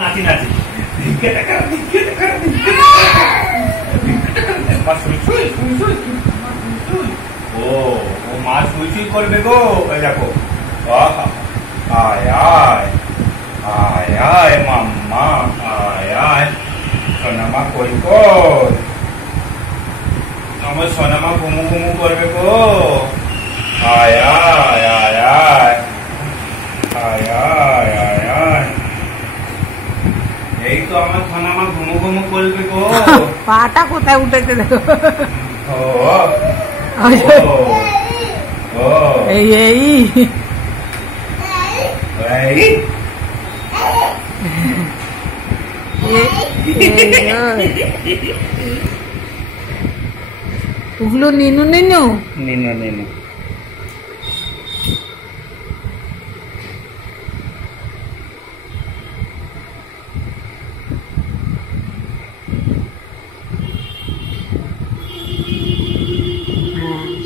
নাচি নাচি ও ও মা শুই শুই করবে গো। দেখো আয় আয় আয় আয় মাম্মা আয় আয় সোনামা কই কই আমার সোনামা ঘুমু ঘুমু করবে গো। আয় আয় আয় আয় আয় আয় আয় আয় এই তো আমার সোনামা ঘুমু ঘুমু করবে গো। পাটা কোথায় উঠেছে দেখো। ও ও এই এই পুগলু নিনু নিনু নিনু নিনু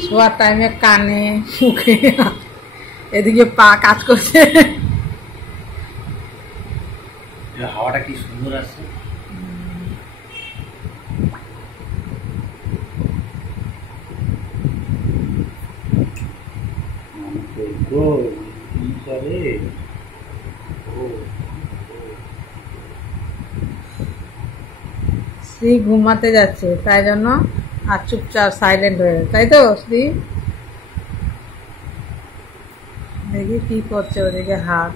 শোয়ার টাইমে কানে মুখে এদিকে পা কাজ করছে। হাওয়াটা কি সুন্দর আসছে। শ্রী ঘুমাতে যাচ্ছে তাই জন্য আর চুপচাপ সাইলেন্ট হয়ে তাই তো শ্রী দেখি কি করছে ওদিকে হাত